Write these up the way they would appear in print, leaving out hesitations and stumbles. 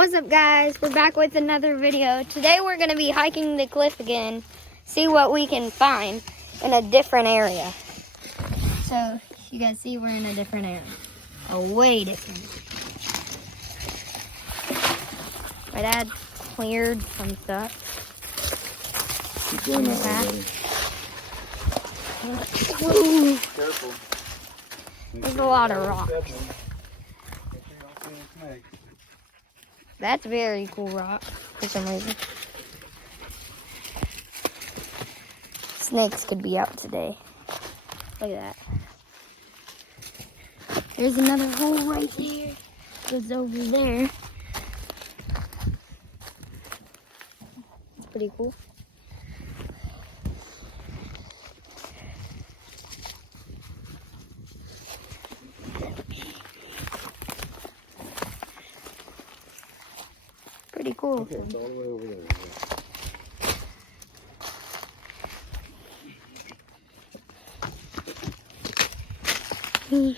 What's up, guys? We're back with another video. Today we're going to be hiking the cliff again, see what we can find in a different area. So you guys see we're in a different area, a way different. My dad cleared some stuff. Keep going that way. Careful. There's a lot of rocks. That's a very cool rock for some reason. Snakes could be out today. Look at that. There's another hole right there. Goes over there. It's pretty cool. Pretty cool. Okay, it's all the way over there. Look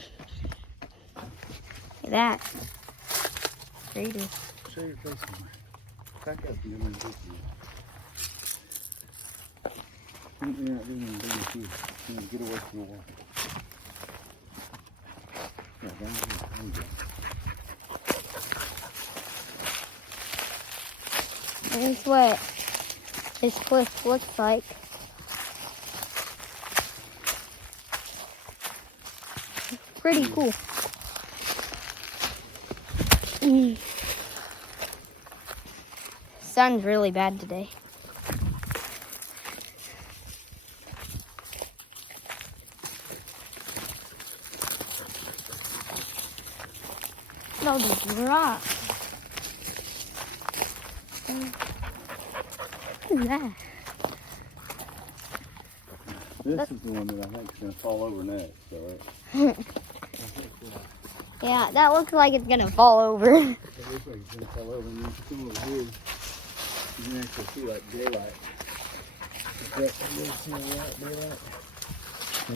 at that. Crazy. Show your face somewhere. Back up and then we'll you're not doing anything with you. You're going to get away from the water. Yeah, down here. There you go. Here's what this cliff looks like. Pretty cool. Sun's really bad today. Look at all these rocks. What is that? This is the one that I think is going to fall over next, all right? Yeah, that looks like it's going to fall over. It looks like it's going to fall over, and you can come over here. You can actually see like daylight. There's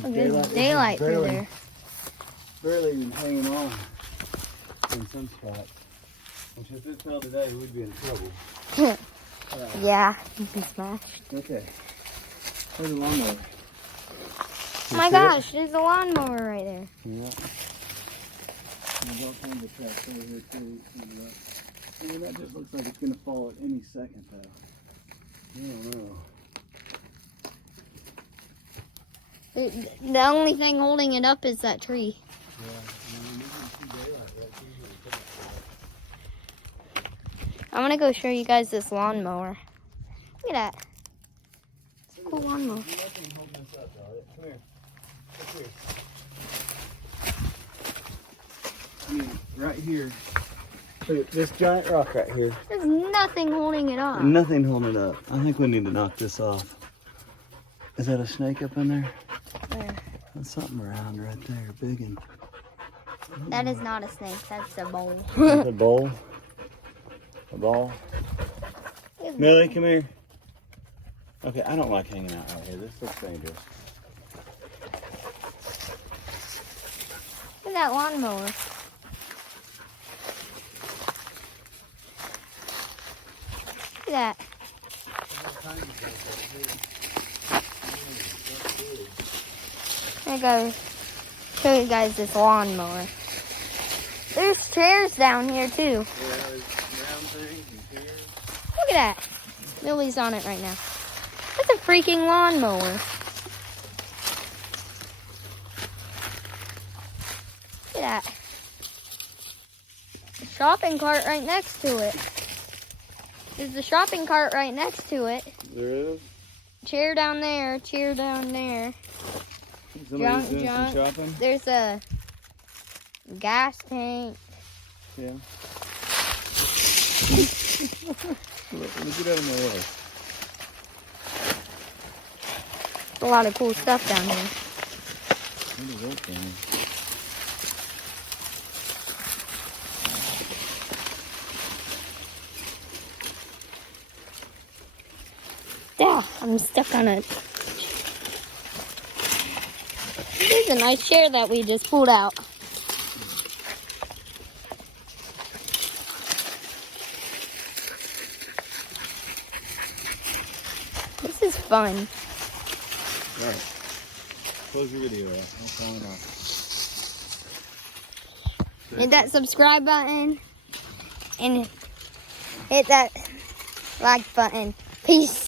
There's daylight through there. Barely even hanging on in some spots. Which if this fell today, we'd be in trouble. Yeah, you'd be smashed. Okay. There's a lawnmower. Oh my gosh, there's a lawnmower right there. Yeah. There's all kinds of tracks over here too. And that just looks like it's going to fall at any second though. I don't know. The only thing holding it up is that tree. Yeah, I mean, you can see daylight right through here. I'm gonna go show you guys this lawnmower. Look at that. It's a cool lawnmower. Nothing holding us up, Elliot. Come here. Look here. I mean, right here. Look at this giant rock right here. There's nothing holding it up. Nothing holding it up. I think we need to knock this off. Is that a snake up in there? Where? That's something around right there, big and. That is not a snake. That's a bowl. A bowl. A ball. Millie, come here. Okay, I don't like hanging out right here. This looks dangerous. Look at that lawnmower. Look at that. I gotta show you guys this lawnmower. There's chairs down here too. Yeah, there's round things and chairs. Look at that. Millie's on it right now. That's a freaking lawnmower. Look at that. A shopping cart right next to it. There's a shopping cart right next to it. There is? Chair down there, chair down there. Somebody's doing some shopping? There's a gas tank. Yeah. Let me get out of my way. A lot of cool stuff down here. What is that thing? Yeah, I'm stuck on it. Here's a nice chair that we just pulled out. This is fun. Alright. Close your video out. I'll sign off. Hit that subscribe button and hit that like button. Peace.